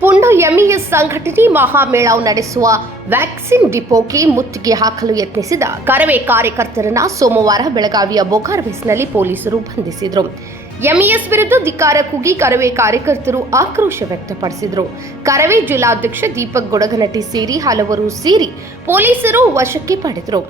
ಪುಂಡ MES ಸಂಘಟನೆ ಮಹಾಮೇಳಾವ್ ನಡೆಸುವ vaccine ಡಿಪೋಗೆ ಮುತ್ತಿಗೆ ಹಾಕಲು ಯತ್ನಿಸಿದ ಕರವೇ ಕಾರ್ಯಕರ್ತರನ್ನ ಸೋಮವಾರ ಬೆಳಗಾವಿಯ ಬೊಗಾರ್ವೆಸ್ನಲ್ಲಿ ಪೊಲೀಸರು ಬಂಧಿಸಿದರು. ಎಂಇಎಸ್ ವಿರುದ್ಧ ಧಿಕ್ಕಾರ ಕೂಗಿ ಕರವೇ ಕಾರ್ಯಕರ್ತರು ಆಕ್ರೋಶ ವ್ಯಕ್ತಪಡಿಸಿದರು. ಕರವೇ ಜಿಲ್ಲಾಧ್ಯಕ್ಷ ದೀಪಕ್ ಗೊಡಗನಟ್ಟಿ ಸೇರಿ ಹಲವರು ಸೇರಿ ಪೊಲೀಸರು ವಶಕ್ಕೆ ಪಡೆದರು.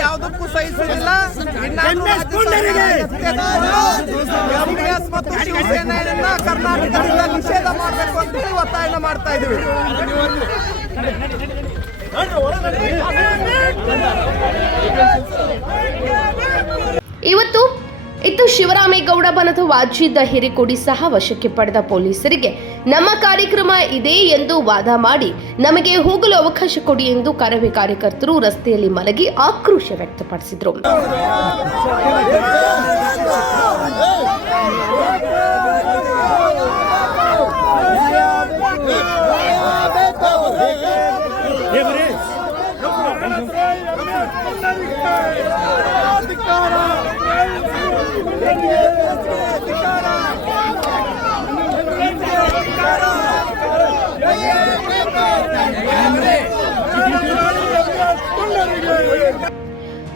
ಯಾವುದಕ್ಕೂ ಸಹಿಸುವುದಿಲ್ಲ. ಮತ್ತು ಶಿವಸೇನೆಯನ್ನ ಕರ್ನಾಟಕದಿಂದ ನಿಷೇಧ ಮಾಡಬೇಕು ಅಂತ ಹೇಳಿ ಒತ್ತಾಯ ಮಾಡ್ತಾ ಇದ್ದೀವಿ. ಇತ್ತು ಶಿವರಾಮೇಗೌಡ ಬಣದ ವಾಜಿದ್ ಹಿರೇಕೊಡಿ ಸಹ ವಶಕ್ಕೆ ಪಡೆದ ಪೊಲೀಸರಿಗೆ ನಮ್ಮ ಕಾರ್ಯಕ್ರಮ ಇದೆ ಎಂದು ವಾದ ಮಾಡಿ ನಮಗೆ ಹೋಗಲು ಅವಕಾಶ ಕೊಡಿ ಎಂದು ಕರವೇ ಕಾರ್ಯಕರ್ತರು ರಸ್ತೆಯಲ್ಲಿ ಮಲಗಿ ಆಕ್ರೋಶ ವ್ಯಕ್ತಪಡಿಸಿದರು.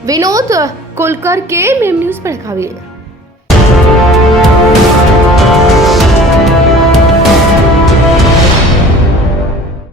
Vinod Kulkar, KMM news, Belagavi.